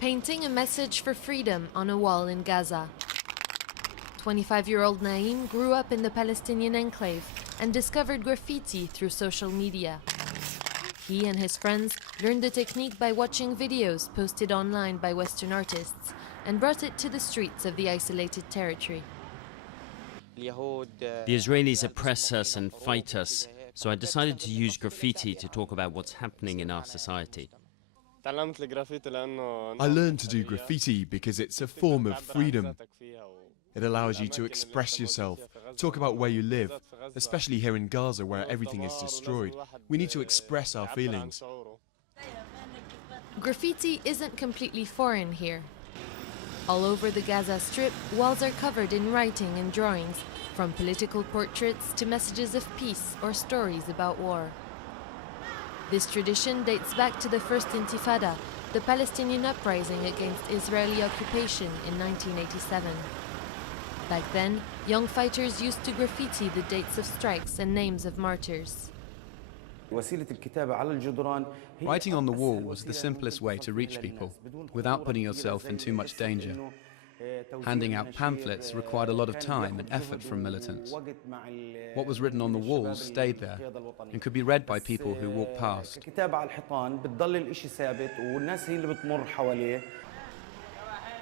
painting a message for freedom on a wall in Gaza. 25-year-old Naim grew up in the Palestinian enclave and discovered graffiti through social media. He and his friends learned the technique by watching videos posted online by Western artists and brought it to the streets of the isolated territory. The Israelis oppress us and fight us, so I decided to use graffiti to talk about what's happening in our society. I learned to do graffiti because it's a form of freedom. It allows you to express yourself, talk about where you live, especially here in Gaza where everything is destroyed. We need to express our feelings. Graffiti isn't completely foreign here. All over the Gaza Strip, walls are covered in writing and drawings, from political portraits to messages of peace or stories about war. This tradition dates back to the First Intifada, the Palestinian uprising against Israeli occupation in 1987. Back then, young fighters used to graffiti the dates of strikes and names of martyrs. Writing on the wall was the simplest way to reach people, without putting yourself in too much danger. Handing out pamphlets required a lot of time and effort from militants. What was written on the walls stayed there and could be read by people who walked past.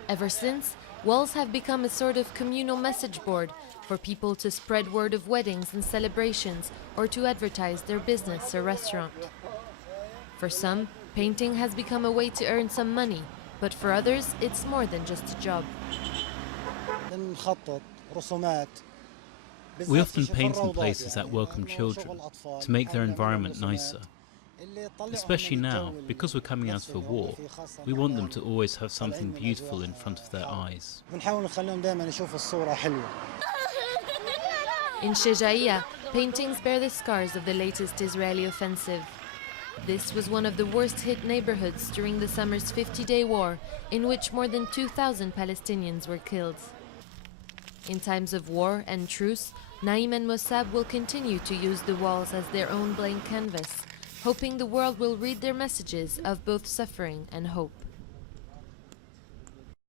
Ever since, walls have become a sort of communal message board for people to spread word of weddings and celebrations or to advertise their business or restaurant. For some, painting has become a way to earn some money, but for others, it's more than just a job. We often paint in places that welcome children to make their environment nicer. Especially now, because we're coming out of a war, we want them to always have something beautiful in front of their eyes. In Shejaiya, paintings bear the scars of the latest Israeli offensive. This was one of the worst-hit neighborhoods during the summer's 50-day war, in which more than 2,000 Palestinians were killed. In times of war and truce, Naim and Mossab will continue to use the walls as their own blank canvas, hoping the world will read their messages of both suffering and hope.